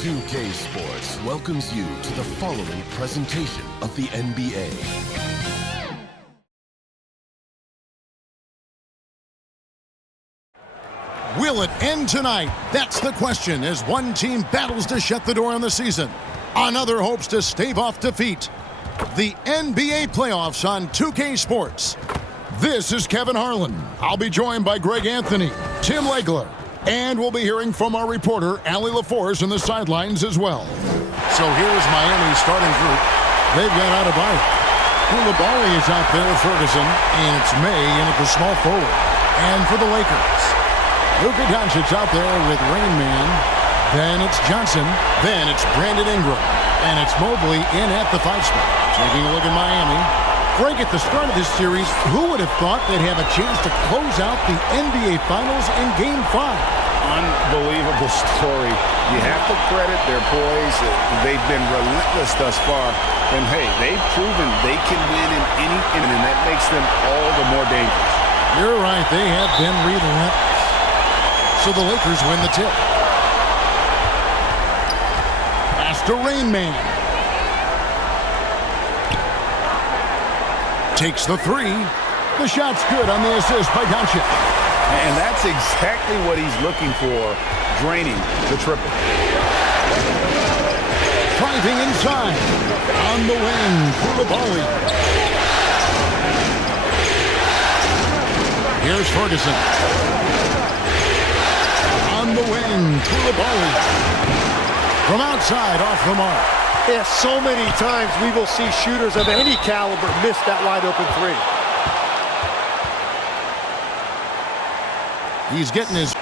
2K Sports welcomes you to the following presentation of the NBA. Will it end tonight? That's the question as one team battles to shut the door on the season. Another hopes to stave off defeat. The NBA playoffs on 2K Sports. This is Kevin Harlan. I'll be joined by Greg Anthony, Tim Legler, and we'll be hearing from our reporter, Allie LaForce, on the sidelines as well. So here's Miami's starting group. They've got Adebayo. Coulibaly is out there with Ferguson, and it's May in at the small forward. And for the Lakers, Luka Doncic out there with Rain Man. Then it's Johnson. Then it's Brandon Ingram. And it's Mobley in at the 5 spot. Taking a look at Miami. Greg, at the start of this series, who would have thought they'd have a chance to close out the NBA Finals in Game 5? Unbelievable story. You have to credit their poise. They've been relentless thus far. And, hey, they've proven they can win in any inning, and that makes them all the more dangerous. You're right. They have been relentless. So the Lakers win the tip. Pass to Rain Man. Takes the 3. The shot's good on the assist by Doncic. And that's exactly what he's looking for, draining the triple. Driving inside. On the wing, Coulibaly. Here's Ferguson. On the wing, Coulibaly. From outside, off the mark. Yeah, so many times we will see shooters of any caliber miss that wide open 3. He's getting his...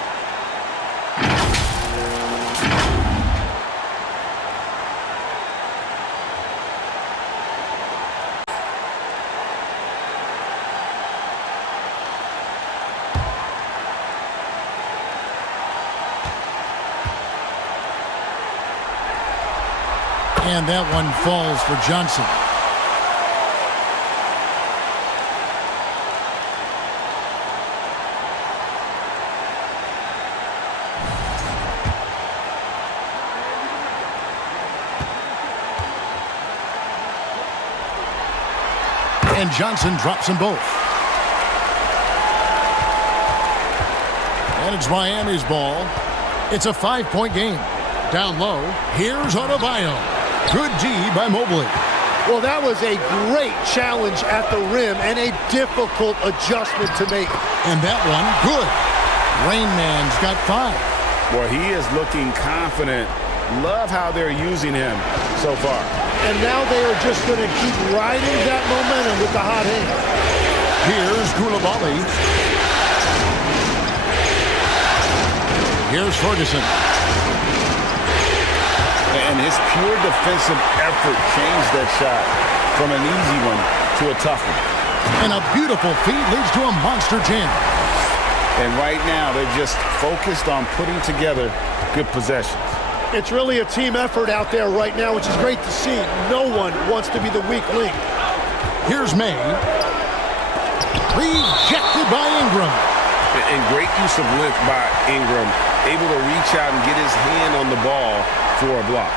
And that one falls for Johnson. And Johnson drops them both. And it's Miami's ball. It's a 5-point game. Down low, here's Adebayo. Good D by Mobley. Well, that was a great challenge at the rim and a difficult adjustment to make. And that one, good. Rain Man's got 5. Well, he is looking confident. Love how they're using him so far. And now they are just going to keep riding that momentum with the hot hand. Here's Coulibaly. Here's Ferguson. And his pure defensive effort changed that shot from an easy one to a tough one. And a beautiful feed leads to a monster jam. And right now, they're just focused on putting together good possessions. It's really a team effort out there right now, which is great to see. No one wants to be the weak link. Here's May. Rejected by Ingram. And great use of length by Ingram, able to reach out and get his hand on the ball for a block.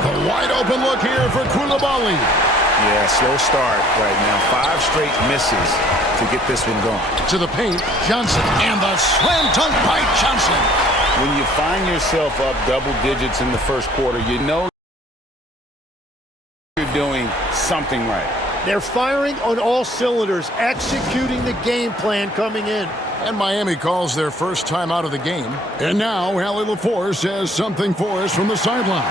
The wide open look here for Coulibaly. Yeah, slow start right now. 5 straight misses to get this one going. To the paint, Johnson, and the slam dunk by Johnson. When you find yourself up double digits in the first quarter, you know you're doing something right. They're firing on all cylinders, executing the game plan coming in. And Miami calls their first time out of the game. And now, Allie LaForce has something for us from the sideline.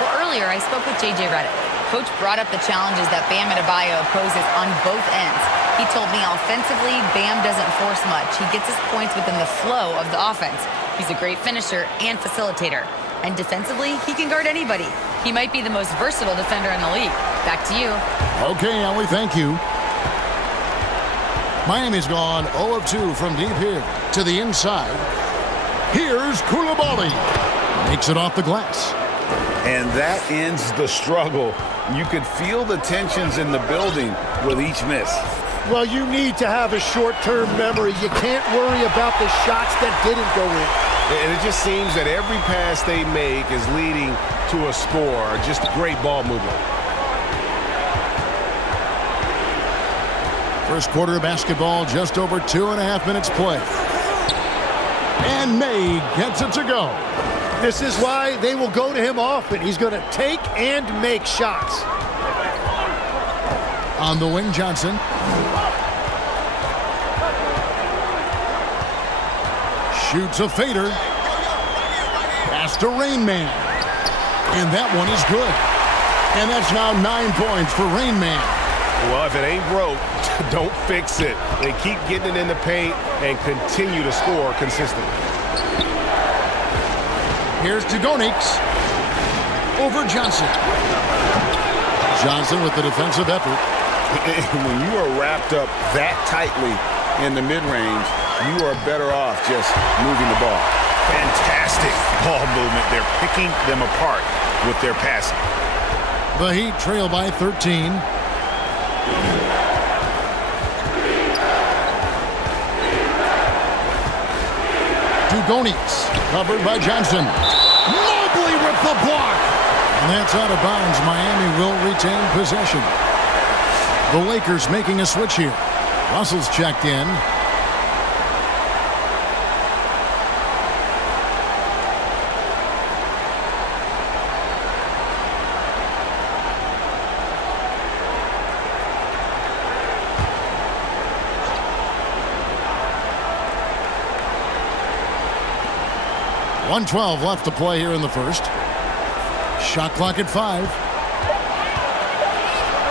Well, earlier I spoke with J.J. Redick. Coach brought up the challenges that Bam Adebayo poses on both ends. He told me offensively, Bam doesn't force much. He gets his points within the flow of the offense. He's a great finisher and facilitator. And defensively, he can guard anybody. He might be the most versatile defender in the league. Back to you. Okay, Allie, thank you. Miami's gone 0 of 2 from deep here to the inside. Here's Coulibaly. Makes it off the glass. And that ends the struggle. You could feel the tensions in the building with each miss. Well, you need to have a short-term memory. You can't worry about the shots that didn't go in. And it just seems that every pass they make is leading to a score. Just great ball movement. First quarter of basketball, just over 2.5 minutes play. And May gets it to go. This is why they will go to him often. He's going to take and make shots. On the wing, Johnson. Shoots a fader. Pass to Rain Man. And that one is good. And that's now 9 points for Rain Man. Well, if it ain't broke, don't fix it. They keep getting it in the paint and continue to score consistently. Here's Dugonix. Over Johnson. Johnson with the defensive effort. When you are wrapped up that tightly in the mid-range, you are better off just moving the ball. Fantastic ball movement. They're picking them apart with their passing. The Heat trail by 13. Dugonix covered by Johnson. Mobley with the block. And that's out of bounds. Miami will retain possession. The Lakers making a switch here. Russell's checked in. .112 left to play here in the first. Shot clock at 5.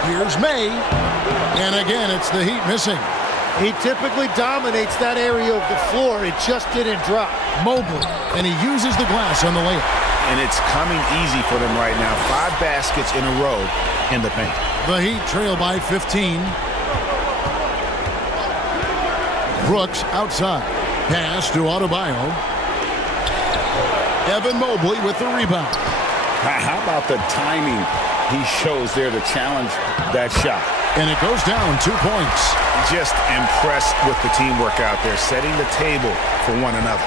Here's May. And again, it's the Heat missing. He typically dominates that area of the floor. It just didn't drop. Mobley. And he uses the glass on the layup. And it's coming easy for them right now. 5 baskets in a row in the paint. The Heat trail by 15. Brooks outside. Pass to Adebayo. Evan Mobley with the rebound. How about the timing he shows there to challenge that shot? And it goes down 2 points. Just impressed with the teamwork out there, setting the table for one another.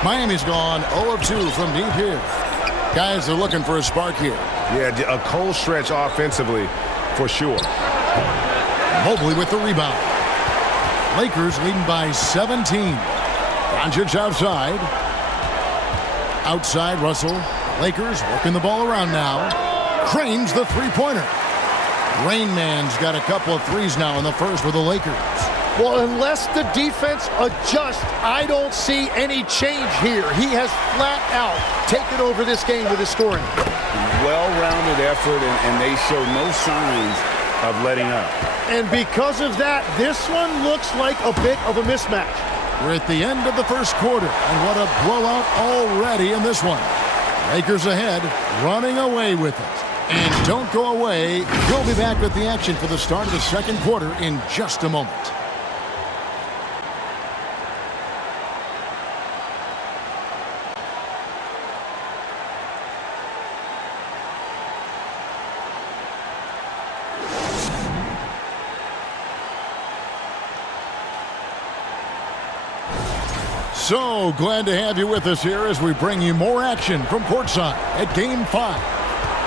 Miami's gone 0 of 2 from deep here. Guys are looking for a spark here. Yeah, a cold stretch offensively for sure. Mobley with the rebound. Lakers leading by 17. Doncic outside. Outside Russell. Lakers working the ball around now. Cranes the three-pointer. Rain Man's got a couple of threes now in the first for the Lakers. Well, unless the defense adjusts, I don't see any change here. He has flat out taken over this game with his scoring. Well-rounded effort, and they show no signs of letting up. And because of that, this one looks like a bit of a mismatch. We're at the end of the first quarter, and what a blowout already in this one. Lakers ahead, running away with it. And don't go away. We'll be back with the action for the start of the second quarter in just a moment. So glad to have you with us here as we bring you more action from courtside at Game 5.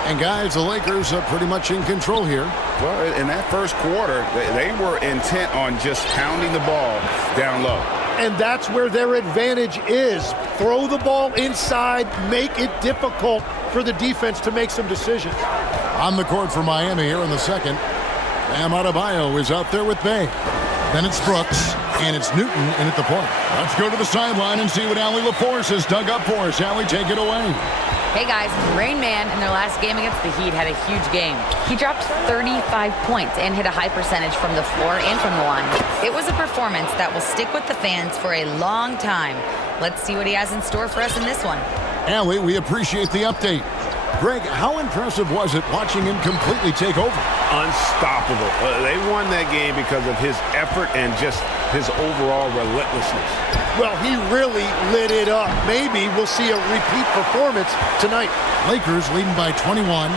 And guys, the Lakers are pretty much in control here. Well, in that first quarter, they were intent on just pounding the ball down low. And that's where their advantage is. Throw the ball inside, make it difficult for the defense to make some decisions. On the court for Miami here in the second. Bam Adebayo is out there with Bay. Then it's Brooks, and it's Newton in at the point. Let's go to the sideline and see what Allie LaForce has dug up for us. Allie, take it away. Hey guys, Rain Man in their last game against the Heat had a huge game. He dropped 35 points and hit a high percentage from the floor and from the line. It was a performance that will stick with the fans for a long time. Let's see what he has in store for us in this one. Allie, we appreciate the update. Greg, how impressive was it watching him completely take over? Unstoppable. They won that game because of his effort and just his overall relentlessness. Well, he really lit it up. Maybe we'll see a repeat performance tonight. Lakers leading by 21.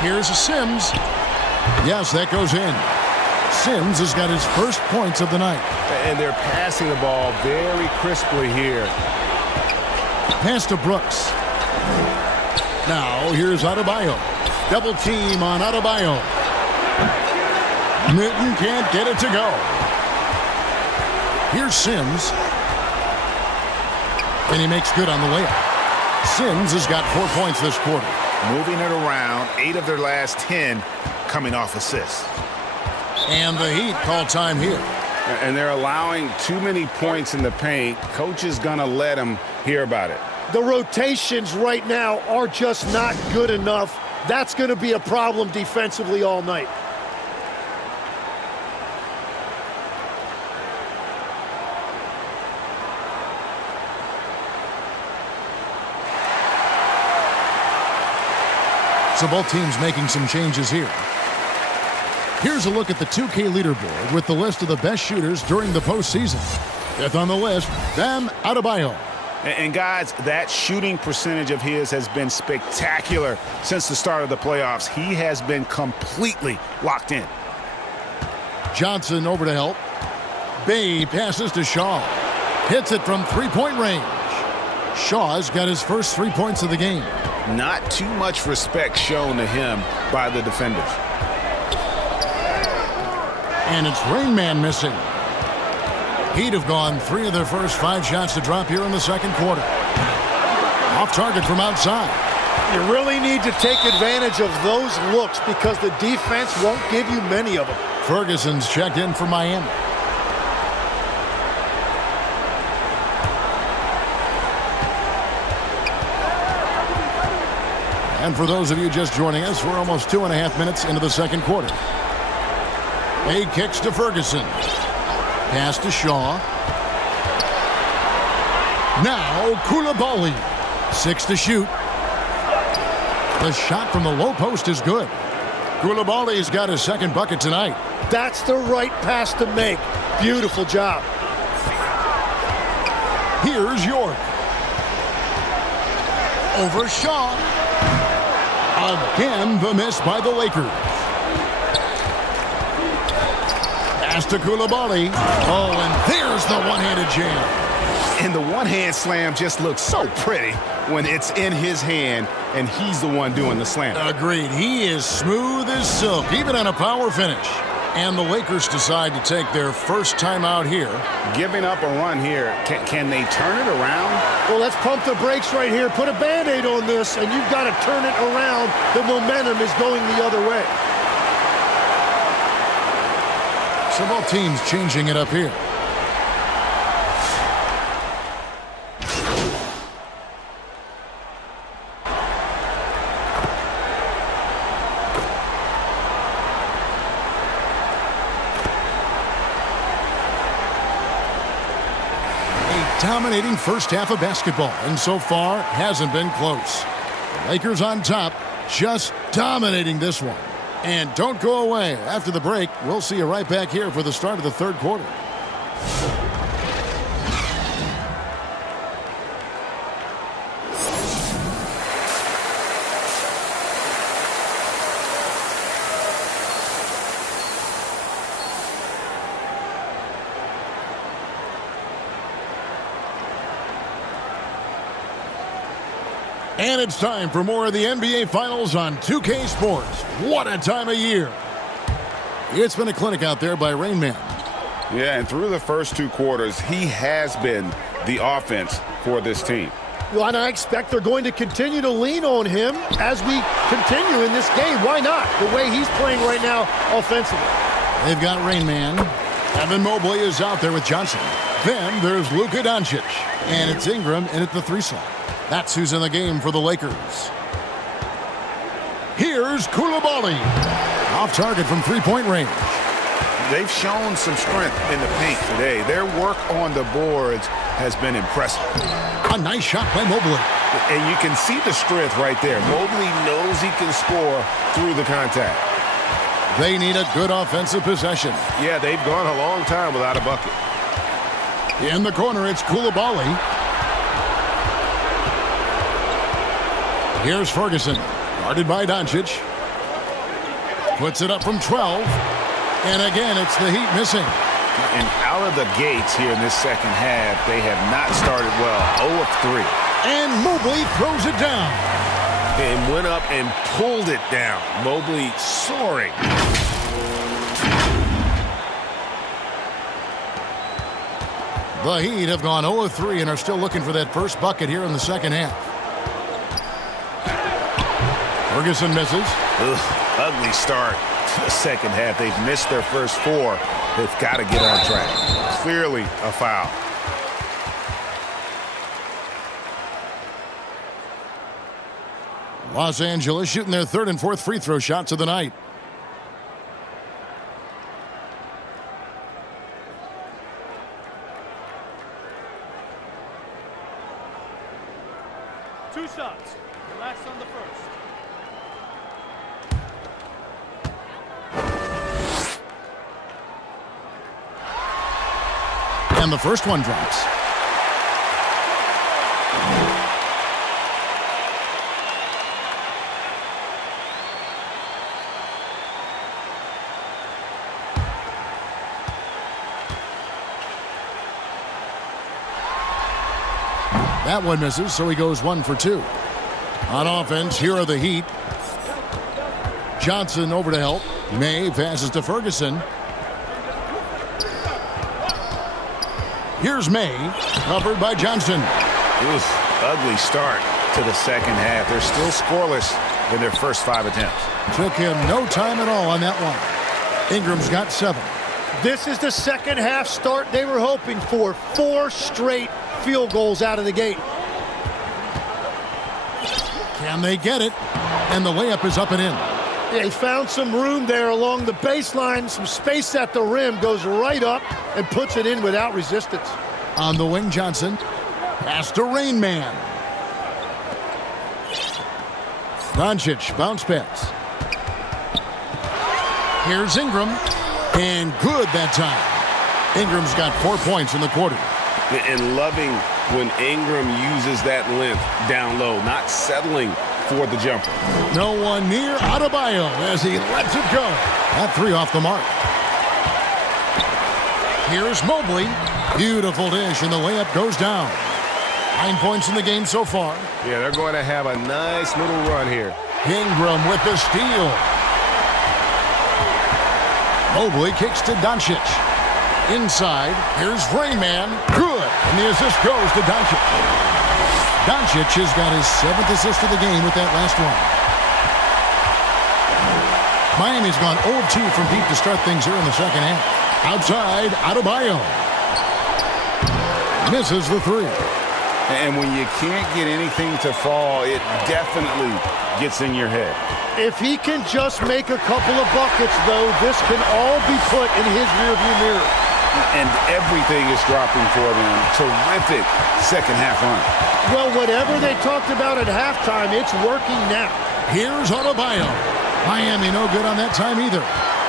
Here's a Sims. Yes, that goes in. Sims has got his first points of the night. And they're passing the ball very crisply here. Pass to Brooks. Now, here's Adebayo. Double team on Adebayo. Newton can't get it to go. Here's Sims. And he makes good on the layup. Sims has got 4 points this quarter. Moving it around, 8 of their last 10 coming off assists. And the Heat call time here. And they're allowing too many points in the paint. Coach is going to let them hear about it. The rotations right now are just not good enough. That's going to be a problem defensively all night. So both teams making some changes here. Here's a look at the 2K leaderboard with the list of the best shooters during the postseason. Fifth on the list, Bam Adebayo. And guys, that shooting percentage of his has been spectacular since the start of the playoffs. He has been completely locked in. Johnson over to help. Bay passes to Shaw. Hits it from three-point range. Shaw's got his first 3 points of the game. Not too much respect shown to him by the defenders. And it's Rain Man missing. Heat have gone 3 of their first 5 shots to drop here in the second quarter. Off target from outside. You really need to take advantage of those looks because the defense won't give you many of them. Ferguson's checked in for Miami. And for those of you just joining us, we're almost 2.5 minutes into the second quarter. Bay kicks to Ferguson. Pass to Shaw. Now Coulibaly. 6 to shoot. The shot from the low post is good. Coulibaly's got his second bucket tonight. That's the right pass to make. Beautiful job. Here's York. Over Shaw. Again, the miss by the Lakers. Pass to Coulibaly. Oh, and there's the one-handed jam. And the one-hand slam just looks so pretty when it's in his hand and he's the one doing the slam. Agreed. He is smooth as silk, even on a power finish. And the Lakers decide to take their first time out here. Giving up a run here, can they turn it around? Well, let's pump the brakes right here. Put a Band-Aid on this, and you've got to turn it around. The momentum is going the other way. So both teams changing it up here. Dominating first half of basketball, and so far hasn't been close. The Lakers on top, just dominating this one. And don't go away. After the break, we'll see you right back here for the start of the third quarter. And it's time for more of the NBA Finals on 2K Sports. What a time of year. It's been a clinic out there by Rain Man. Yeah, and through the first 2 quarters, he has been the offense for this team. Well, and I expect they're going to continue to lean on him as we continue in this game. Why not? The way he's playing right now offensively. They've got Rain Man. Evan Mobley is out there with Johnson. Then there's Luka Doncic. And it's Ingram in at the 3 slot. That's who's in the game for the Lakers. Here's Coulibaly. Off target from three-point range. They've shown some strength in the paint today. Their work on the boards has been impressive. A nice shot by Mobley. And you can see the strength right there. Mobley knows he can score through the contact. They need a good offensive possession. Yeah, they've gone a long time without a bucket. In the corner, it's Koulibaly. Here's Ferguson, guarded by Doncic. Puts it up from 12. And again, it's the Heat missing. And out of the gates here in this second half, they have not started well. 0 of 3. And Mobley throws it down. And went up and pulled it down. Mobley soaring. The Heat have gone 0 of 3 and are still looking for that first bucket here in the second half. Ferguson misses. Ugly start to the second half. They've missed their first 4. They've got to get on track. Clearly a foul. Los Angeles shooting their third and fourth free throw shots of the night. Two shots. Relax on the first. And the first one drops. That one misses, so he goes 1 for 2. On offense, here are the Heat. Johnson over to help. May passes to Ferguson. Here's May, covered by Johnson. Ugly start to the second half. They're still scoreless in their first 5 attempts. Took him no time at all on that one. Ingram's got 7. This is the second half start they were hoping for. 4 straight field goals out of the gate. Can they get it? And the layup is up and in. Yeah, he found some room there along the baseline, some space at the rim, goes right up and puts it in without resistance. On the wing, Johnson. Pass to Rain Man. Doncic, bounce pass. Here's Ingram. And good that time. Ingram's got 4 points in the quarter. And loving when Ingram uses that length down low, not settling for the jumper. No one near Adebayo as he lets it go. That 3 off the mark. Here's Mobley. Beautiful dish, and the layup goes down. 9 points in the game so far. Yeah, they're going to have a nice little run here. Ingram with the steal. Mobley kicks to Doncic. Inside, here's Rayman. Good. And the assist goes to Doncic. Doncic has got his 7th assist of the game with that last one. Miami's gone 0 of 2 from deep to start things here in the second half. Outside, Adebayo. Misses the 3. And when you can't get anything to fall, it definitely gets in your head. If he can just make a couple of buckets, though, this can all be put in his rearview mirror. And everything is dropping for them. Terrific second half run. Well, whatever they talked about at halftime, it's working now. Here's Adebayo. Miami no good on that time either.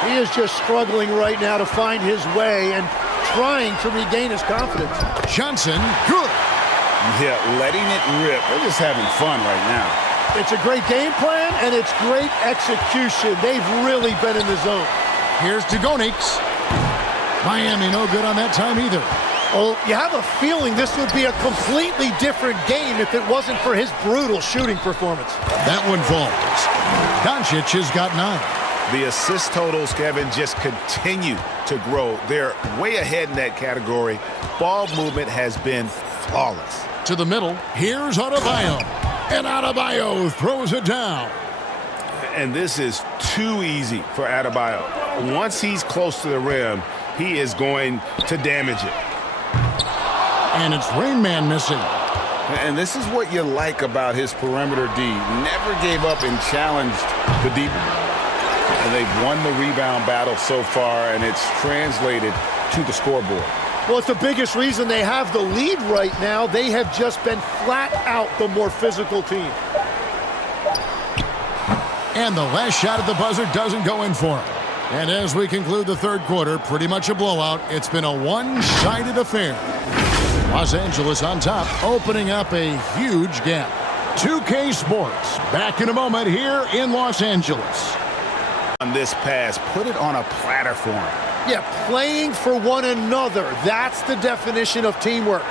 He is just struggling right now to find his way and trying to regain his confidence. Johnson, good. Yeah, letting it rip. They're just having fun right now. It's a great game plan, and it's great execution. They've really been in the zone. Here's Dugonix. Miami no good on that time either. Well, you have a feeling this would be a completely different game if it wasn't for his brutal shooting performance. That one falls. Doncic has got 9. The assist totals, Kevin, just continue to grow. They're way ahead in that category. Ball movement has been flawless. To the middle, here's Adebayo. And Adebayo throws it down. And this is too easy for Adebayo. Once he's close to the rim, he is going to damage it. And it's Rain Man missing. And this is what you like about his perimeter D. Never gave up and challenged the deep. And they've won the rebound battle so far, and it's translated to the scoreboard. Well, it's the biggest reason they have the lead right now. They have just been flat out the more physical team. And the last shot at the buzzer doesn't go in for him. And as we conclude the third quarter, pretty much a blowout. It's been a one-sided affair. Los Angeles on top, opening up a huge gap. 2K Sports, back in a moment here in Los Angeles. On this pass, put it on a platter for him. Yeah, playing for one another. That's the definition of teamwork.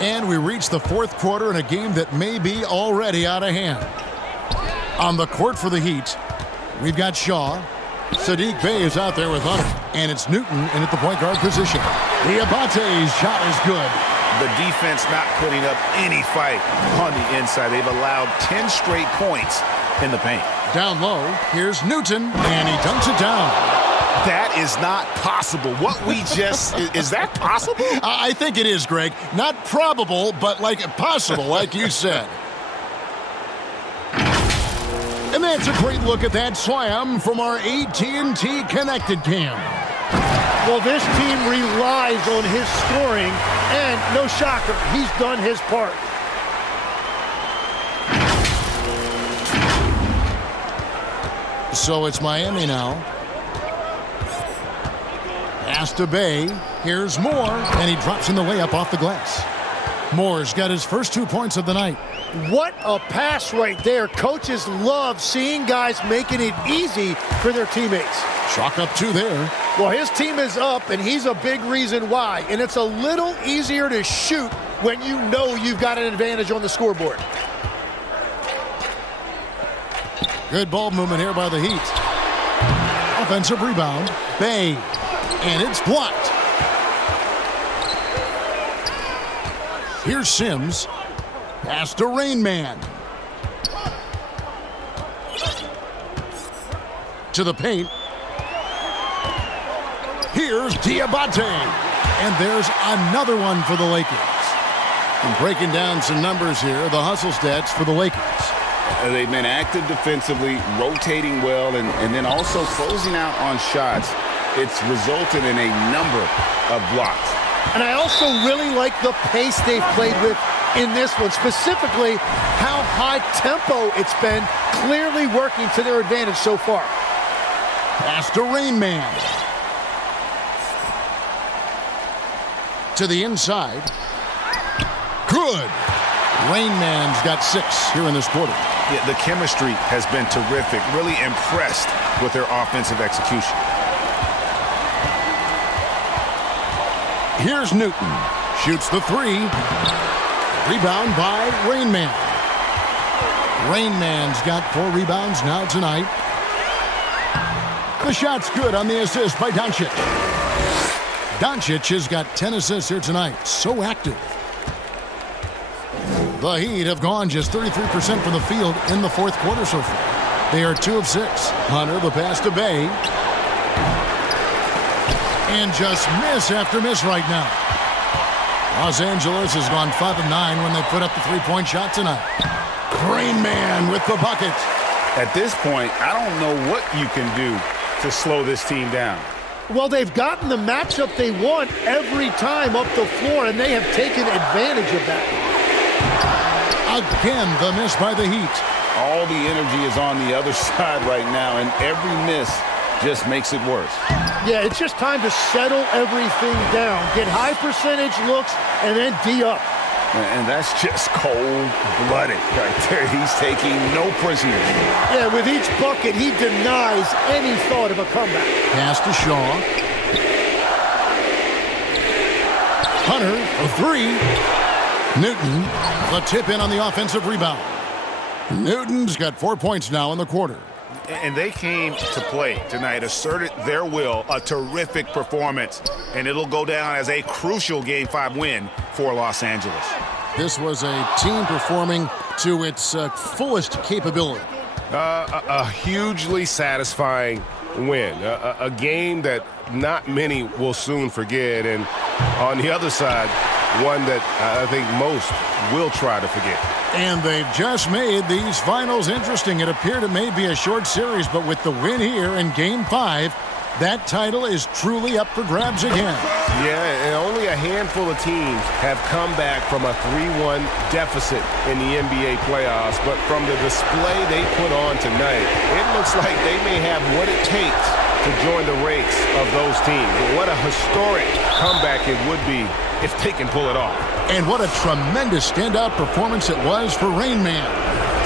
And we reach the fourth quarter in a game that may be already out of hand. On the court for the Heat, we've got Shaw. Sadiq Bey is out there with Hunter. And it's Newton in at the point guard position. Diabate's shot is good. The defense not putting up any fight on the inside. They've allowed 10 straight points in the paint. Down low, here's Newton, and he dunks it down. That is not possible. What we just... is that possible? I think it is, Greg. Not probable, but like possible, like you said. And that's a great look at that slam from our AT&T Connected Cam. Well, this team relies on his scoring, and no shocker, he's done his part. So it's Miami now. Pass to Bey. Here's Moore, and he drops in the layup off the glass. Moore's got his first 2 points of the night. What a pass right there. Coaches love seeing guys making it easy for their teammates. Chalk up 2 there. Well, his team is up, and he's a big reason why. And it's a little easier to shoot when you know you've got an advantage on the scoreboard. Good ball movement here by the Heat. Offensive rebound. Bey. And it's blocked. Here's Sims. Pass to Rain Man. To the paint. Here's Diabate. And there's another one for the Lakers. And breaking down some numbers here, the hustle stats for the Lakers. They've been active defensively, rotating well, and then also closing out on shots. It's resulted in a number of blocks. And I also really like the pace they've played with in this one, specifically how high tempo it's been, clearly working to their advantage so far. Pass to Rain Man. To the inside. Good. Rain Man's got 6 here in this quarter. Yeah, the chemistry has been terrific. Really impressed with their offensive execution. Here's Newton. Shoots the 3. Rebound by Rain Man. Rain Man's got 4 rebounds now tonight. The shot's good on the assist by Doncic. Doncic has got 10 assists here tonight. So active. The Heat have gone just 33% from the field in the fourth quarter so far. They are 2 of 6. Hunter, the pass to Bey. And just miss after miss right now. Los Angeles has gone 5 of 9 when they put up the 3-point shot tonight. Rain Man with the bucket. At this point, I don't know what you can do to slow this team down. Well, they've gotten the matchup they want every time up the floor, and they have taken advantage of that. Again, the miss by the Heat. All the energy is on the other side right now, and every miss just makes it worse. Yeah, it's just time to settle everything down. Get high percentage looks and then D up. And that's just cold-blooded right there. He's taking no prisoners. Yeah, with each bucket, he denies any thought of a comeback. Pass to Shaw. Hunter, a 3. Newton, the tip in on the offensive rebound. Newton's got 4 points now in the quarter. And they came to play tonight, asserted their will, a terrific performance, and it'll go down as a crucial Game 5 win for Los Angeles. This was a team performing to its fullest capability. A hugely satisfying win, a game that not many will soon forget, and on the other side, one that I think most will try to forget. And they've just made these finals interesting. It appeared it may be a short series, but with the win here in Game 5, That title is truly up for grabs again. Yeah, and only a handful of teams have come back from a 3-1 deficit in the NBA playoffs. But from the display they put on tonight, it looks like they may have what it takes to join the ranks of those teams. What a historic comeback it would be if they can pull it off. And what a tremendous standout performance it was for Rain Man.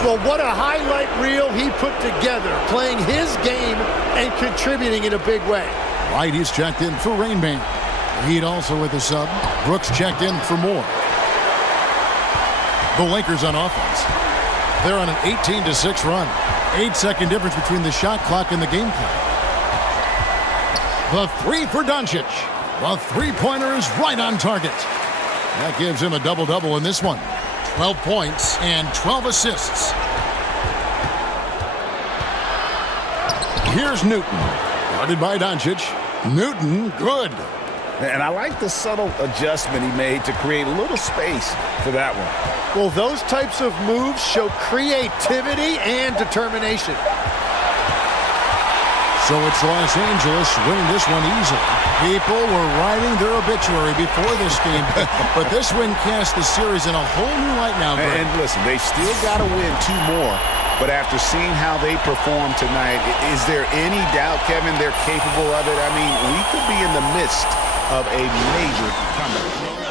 Well, what a highlight reel he put together, playing his game and contributing in a big way. Right, he's checked in for Rain Man. Heat also with a sub. Brooks checked in for more. The Lakers on offense. They're on an 18-6 run. 8-second difference between the shot clock and the game clock. The three for Doncic. The three-pointer is right on target. That gives him a double-double in this one. 12 points and 12 assists. Here's Newton. Guarded by Doncic. Newton, good. And I like the subtle adjustment he made to create a little space for that one. Well, those types of moves show creativity and determination. So it's Los Angeles winning this one easily. People were writing their obituary before this game, but this win cast the series in a whole new light now, Greg. And listen, they still got to win 2 more, but after seeing how they performed tonight, is there any doubt, Kevin, they're capable of it? I mean, we could be in the midst of a major comeback.